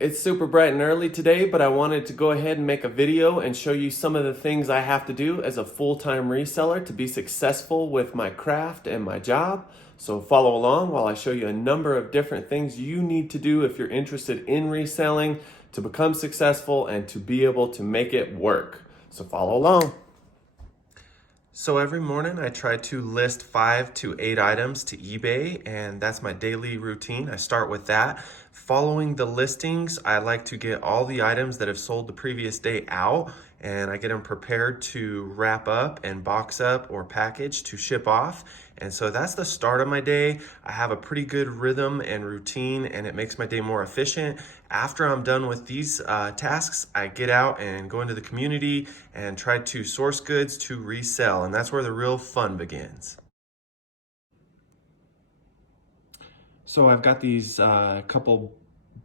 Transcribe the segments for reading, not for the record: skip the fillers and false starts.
It's super bright and early today, but I wanted to go ahead and make a video and show you some of the things I have to do as a full-time reseller to be successful with my craft and my job. So follow along while I show you a number of different things you need to do if you're interested in reselling to become successful and to be able to make it work. So follow along. So every morning I try to list 5 to 8 items to eBay, and that's my daily routine. I start with that. Following the listings, I like to get all the items that have sold the previous day out, and I get them prepared to wrap up and box up or package to ship off. And so that's the start of my day. I have a pretty good rhythm and routine, and it makes my day more efficient. After I'm done with these tasks, I get out and go into the community and try to source goods to resell, and that's where the real fun begins. So I've got these couple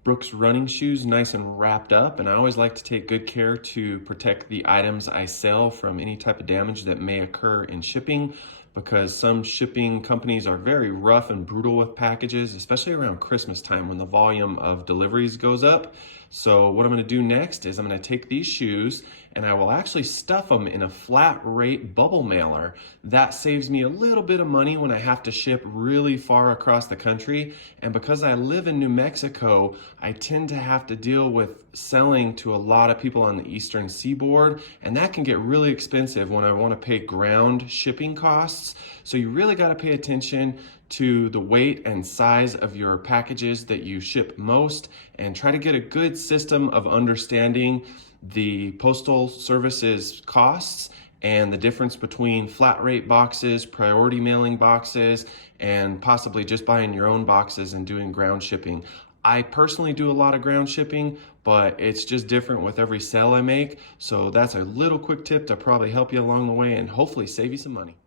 Brooks running shoes nice and wrapped up, and I always like to take good care to protect the items I sell from any type of damage that may occur in shipping, because some shipping companies are very rough and brutal with packages, especially around Christmas time when the volume of deliveries goes up. So what I'm going to do next is I'm going to take these shoes and I will actually stuff them in a flat rate bubble mailer. That saves me a little bit of money when I have to ship really far across the country. And because I live in New Mexico, I tend to have to deal with selling to a lot of people on the eastern seaboard, and that can get really expensive when I want to pay ground shipping costs. So you really got to pay attention to the weight and size of your packages that you ship most, and try to get a good system of understanding the postal service's costs and the difference between flat rate boxes, priority mailing boxes, and possibly just buying your own boxes and doing ground shipping. I personally do a lot of ground shipping, but it's just different with every sale I make. So that's a little quick tip to probably help you along the way and hopefully save you some money.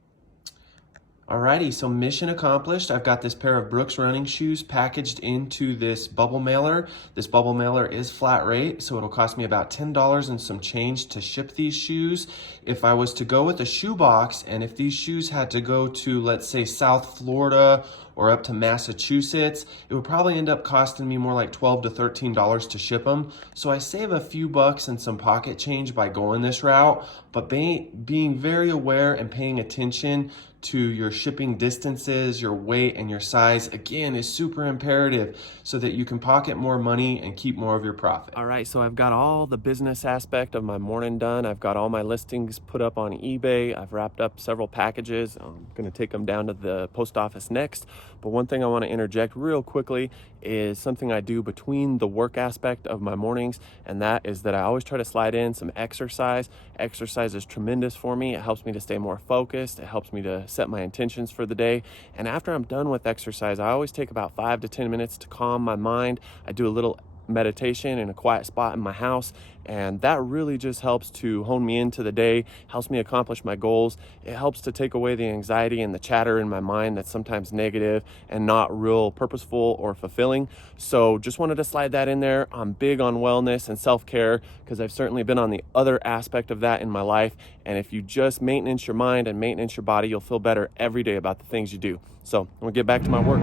Alrighty, so mission accomplished. I've got this pair of Brooks running shoes packaged into this bubble mailer. This bubble mailer is flat rate, so it'll cost me about $10 and some change to ship these shoes. If I was to go with a shoe box, and if these shoes had to go to, let's say, South Florida or up to Massachusetts, it would probably end up costing me more like $12 to $13 to ship them. So I save a few bucks and some pocket change by going this route, but being very aware and paying attention to your shipping distances, your weight, and your size, again, is super imperative so that you can pocket more money and keep more of your profit. All right, so I've got all the business aspect of my morning done. I've got all my listings put up on eBay. I've wrapped up several packages. I'm gonna take them down to the post office next. But one thing I wanna interject real quickly is something I do between the work aspect of my mornings, and that is that I always try to slide in some exercise. Exercise is tremendous for me. It helps me to stay more focused. It helps me to set my intentions for the day. And after I'm done with exercise, I always take about 5 to 10 minutes to calm my mind. I do a little meditation in a quiet spot in my house, and that really just helps to hone me into the day, helps me accomplish my goals. It helps to take away the anxiety and the chatter in my mind that's sometimes negative and not real purposeful or fulfilling. So just wanted to slide that in there. I'm big on wellness and self-care because I've certainly been on the other aspect of that in my life, and if you just maintenance your mind and maintenance your body, you'll feel better every day about the things you do. So I'm gonna get back to my work.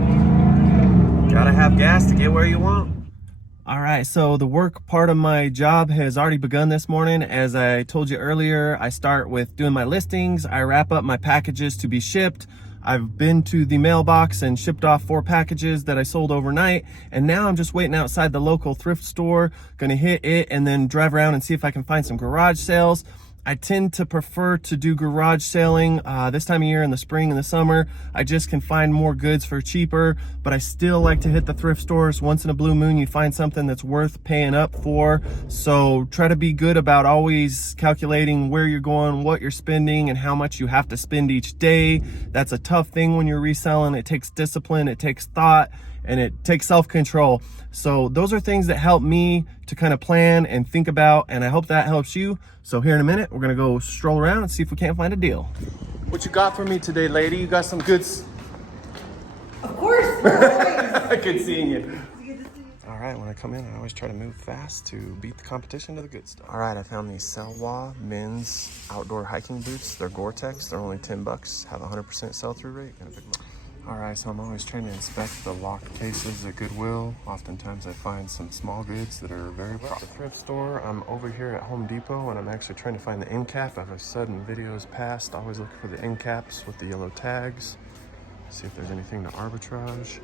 Gotta have gas to get where you want. All right, so the work part of my job has already begun this morning. As I told you earlier, I start with doing my listings. I wrap up my packages to be shipped. I've been to the mailbox and shipped off 4 packages that I sold overnight. And now I'm just waiting outside the local thrift store, gonna hit it and then drive around and see if I can find some garage sales. I tend to prefer to do garage selling this time of year in the spring and the summer. I just can find more goods for cheaper, but I still like to hit the thrift stores. Once in a blue moon, you find something that's worth paying up for. So try to be good about always calculating where you're going, what you're spending, and how much you have to spend each day. That's a tough thing when you're reselling. It takes discipline, it takes thought, and it takes self-control. So those are things that help me to kind of plan and think about, and I hope that helps you. So here in a minute, we're gonna go stroll around and see if we can't find a deal. What you got for me today, lady? You got some goods? Of course. Good seeing you. All right, when I come in, I always try to move fast to beat the competition to the good stuff. All right, I found these Selwa men's outdoor hiking boots. They're Gore-Tex. They're only $10. Have a 100% sell-through rate. Gonna pick them up. Alright, so I'm always trying to inspect the locked cases at Goodwill. Oftentimes I find some small goods that are very profitable. At the thrift store, I'm over here at Home Depot and I'm actually trying to find the end cap. I've said in videos past, always look for the end caps with the yellow tags. See if there's anything to arbitrage.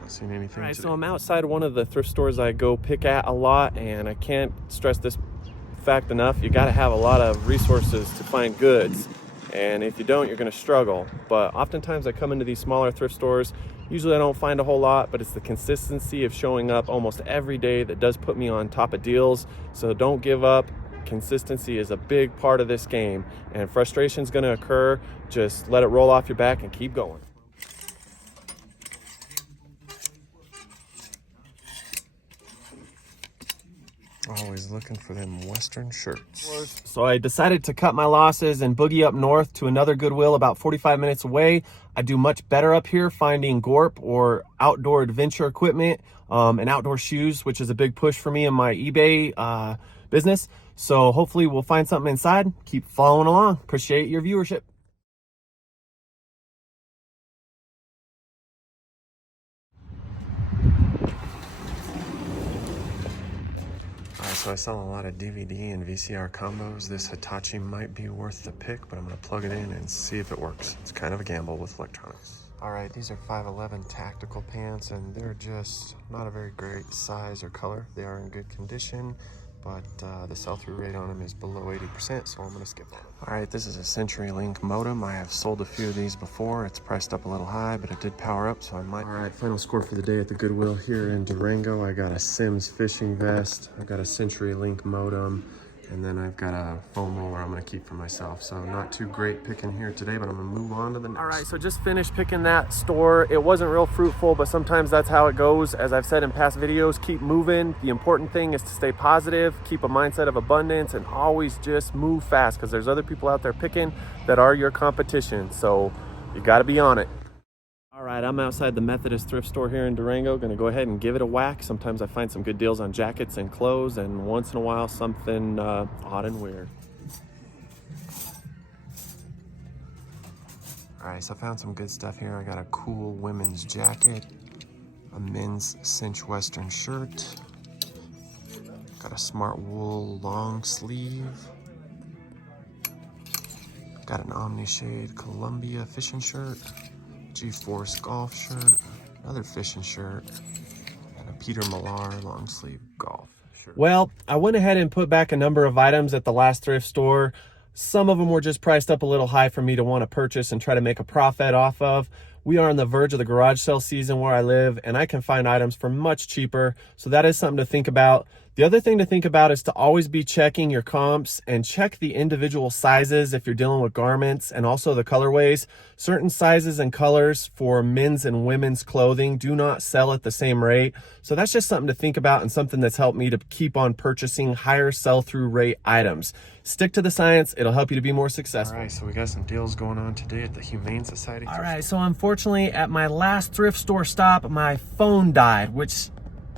Not seeing anything. Alright, so I'm outside one of the thrift stores I go pick at a lot, and I can't stress this fact enough. You gotta have a lot of resources to find goods. And if you don't, you're gonna struggle. But oftentimes I come into these smaller thrift stores. Usually I don't find a whole lot, but it's the consistency of showing up almost every day that does put me on top of deals. So don't give up. Consistency is a big part of this game, and frustration's gonna occur. Just let it roll off your back and keep going. Always looking for them Western shirts. So I decided to cut my losses and boogie up north to another Goodwill about 45 minutes away. I do much better up here finding Gorp or outdoor adventure equipment and outdoor shoes, which is a big push for me in my eBay business. So hopefully we'll find something inside. Keep following along. Appreciate your viewership. So I sell a lot of DVD and VCR combos. This Hitachi might be worth the pick, but I'm gonna plug it in and see if it works. It's kind of a gamble with electronics. All right, these are 511 tactical pants, and they're just not a very great size or color. They are in good condition, but the sell-through rate on them is below 80%, so I'm gonna skip on it. All right, this is a CenturyLink modem. I have sold a few of these before. It's priced up a little high, but it did power up, so I might. All right, final score for the day at the Goodwill here in Durango. I got a Sims fishing vest. I got a CenturyLink modem, and then I've got a foam roller I'm gonna keep for myself. So not too great picking here today, but I'm gonna move on to the next. All right, so just finished picking that store. It wasn't real fruitful, but sometimes that's how it goes. As I've said in past videos, keep moving. The important thing is to stay positive, keep a mindset of abundance, and always just move fast, because there's other people out there picking that are your competition. So you gotta be on it. All right, I'm outside the Methodist thrift store here in Durango. Gonna go ahead and give it a whack. Sometimes I find some good deals on jackets and clothes, and once in a while something odd and weird. All right, so I found some good stuff here. I got a cool women's jacket, a men's cinch western shirt, got a smart wool long sleeve, got an Omni Shade Columbia fishing shirt, G-Force golf shirt, another fishing shirt, and a Peter Millar long sleeve golf shirt. Well, I went ahead and put back a number of items at the last thrift store. Some of them were just priced up a little high for me to want to purchase and try to make a profit off of. We are on the verge of the garage sale season where I live, and I can find items for much cheaper. So that is something to think about. The other thing to think about is to always be checking your comps and check the individual sizes if you're dealing with garments, and also the colorways. Certain sizes and colors for men's and women's clothing do not sell at the same rate. So that's just something to think about, and something that's helped me to keep on purchasing higher sell-through rate items. Stick to the science. It'll help you to be more successful. All right, so we got some deals going on today at the Humane Society. All right, so unfortunately at my last thrift store stop, my phone died, which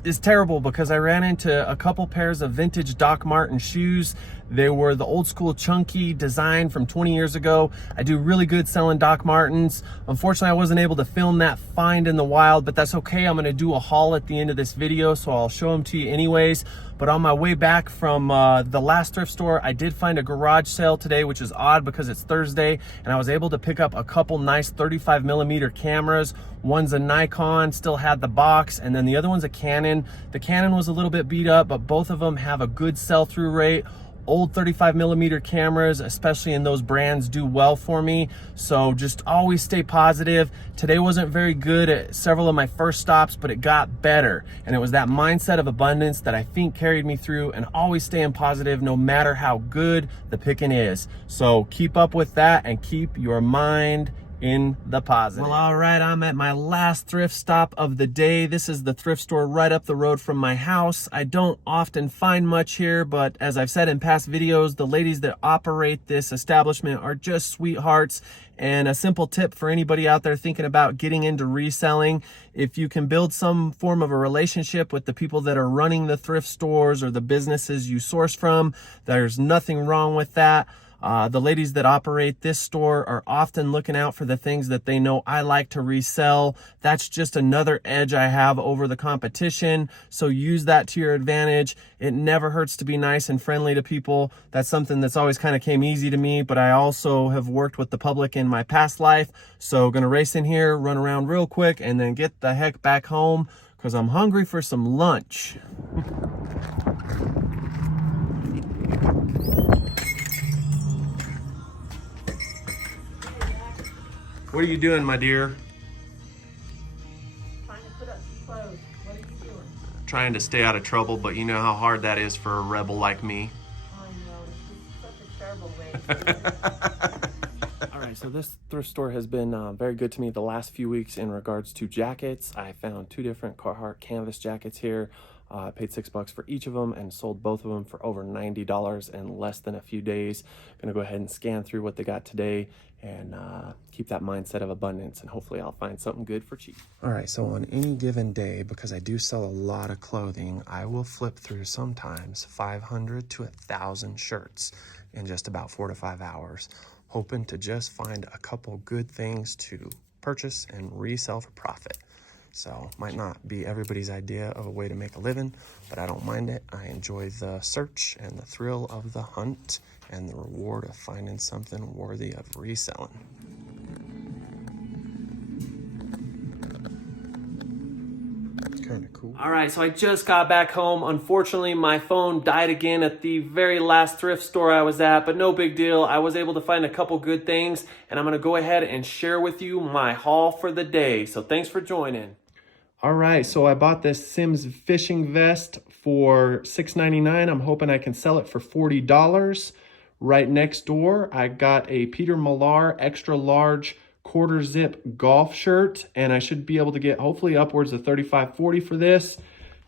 is terrible because I ran into a couple pairs of vintage Doc Marten shoes. They were the old school chunky design from 20 years ago. I do really good selling Doc Martens. Unfortunately, I wasn't able to film that find in the wild, but that's okay. I'm gonna do a haul at the end of this video, so I'll show them to you anyways. But on my way back from the last thrift store, I did find a garage sale today, which is odd because it's Thursday, and I was able to pick up a couple nice 35mm cameras. One's a Nikon, still had the box, and then the other one's a Canon. The Canon was a little bit beat up, but both of them have a good sell-through rate. Old 35mm cameras, especially in those brands, do well for me. So just always stay positive. Today wasn't very good at several of my first stops, but it got better. And it was that mindset of abundance that I think carried me through, and always staying positive no matter how good the picking is. So keep up with that and keep your mind in the positive. Well, all right, I'm at my last thrift stop of the day. This is the thrift store right up the road from my house. I don't often find much here, but as I've said in past videos, the ladies that operate this establishment are just sweethearts. And a simple tip for anybody out there thinking about getting into reselling: if you can build some form of a relationship with the people that are running the thrift stores or the businesses you source from, there's nothing wrong with that. The ladies that operate this store are often looking out for the things that they know I like to resell. That's just another edge I have over the competition. So use that to your advantage. It never hurts to be nice and friendly to people. That's something that's always kind of came easy to me, but I also have worked with the public in my past life. So gonna race in here, run around real quick, and then get the heck back home because I'm hungry for some lunch. What are you doing, my dear? Trying to put up some clothes. What are you doing? Trying to stay out of trouble, but you know how hard that is for a rebel like me. I know, it's such a terrible way. All right, so this thrift store has been very good to me the last few weeks in regards to jackets. I found 2 different Carhartt canvas jackets here. I paid $6 for each of them and sold both of them for over $90 in less than a few days. Gonna go ahead and scan through what they got today and keep that mindset of abundance, and hopefully I'll find something good for cheap. All right, so on any given day, because I do sell a lot of clothing, I will flip through sometimes 500 to 1,000 shirts in just about 4 to 5 hours, hoping to just find a couple good things to purchase and resell for profit. So might not be everybody's idea of a way to make a living, but I don't mind it. I enjoy the search and the thrill of the hunt and the reward of finding something worthy of reselling. Kind of cool. All right, so I just got back home. Unfortunately, my phone died again at the very last thrift store I was at, but no big deal. I was able to find a couple good things, and I'm gonna go ahead and share with you my haul for the day. So thanks for joining. All right, so I bought this Sims fishing vest for $6.99. I'm hoping I can sell it for $40. Right next door, I got a Peter Millar extra large quarter zip golf shirt, and I should be able to get hopefully upwards of $35-40 for this.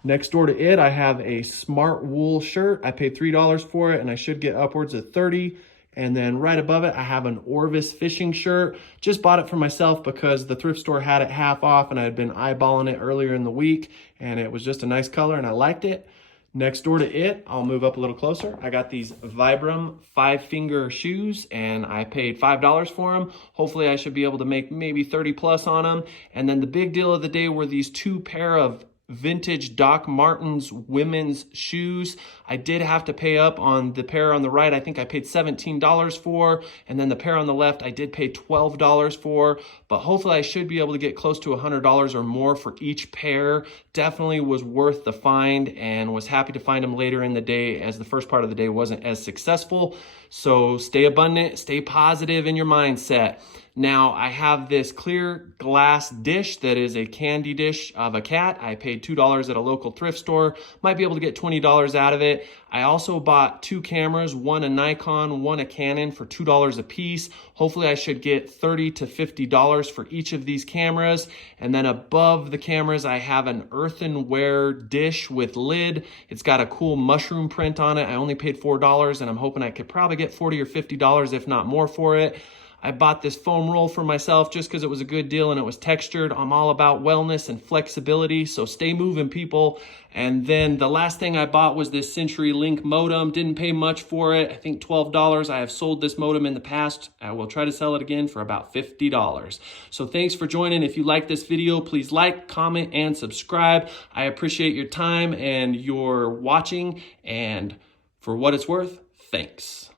Next door to it, I have a Smart Wool shirt. I paid $3 for it, and I should get upwards of $30. And then right above it, I have an Orvis fishing shirt. Just bought it for myself because the thrift store had it half off and I had been eyeballing it earlier in the week, and it was just a nice color and I liked it. Next door to it, I'll move up a little closer. I got these Vibram 5-finger shoes and I paid $5 for them. Hopefully I should be able to make maybe 30 plus on them. And then the big deal of the day were these 2 pair of vintage Doc Martens women's shoes. I did have to pay up on the pair on the right. I think I paid $17 for, and then the pair on the left I did pay $12 for, but hopefully I should be able to get close to $100 or more for each pair. Definitely was worth the find and was happy to find them later in the day as the first part of the day wasn't as successful. So stay abundant, stay positive in your mindset. Now I have this clear glass dish that is a candy dish of a cat. I paid $2 at a local thrift store. Might be able to get $20 out of it. I also bought 2 cameras, one a Nikon, one a Canon for $2 a piece. Hopefully I should get $30 to $50 for each of these cameras. And then above the cameras, I have an earthenware dish with lid. It's got a cool mushroom print on it. I only paid $4 and I'm hoping I could probably get $40 or $50, if not more for it. I bought this foam roll for myself just because it was a good deal and it was textured. I'm all about wellness and flexibility, so stay moving, people. And then the last thing I bought was this CenturyLink modem. Didn't pay much for it. I think $12. I have sold this modem in the past. I will try to sell it again for about $50. So thanks for joining. If you like this video, please like, comment, and subscribe. I appreciate your time and your watching. And for what it's worth, thanks.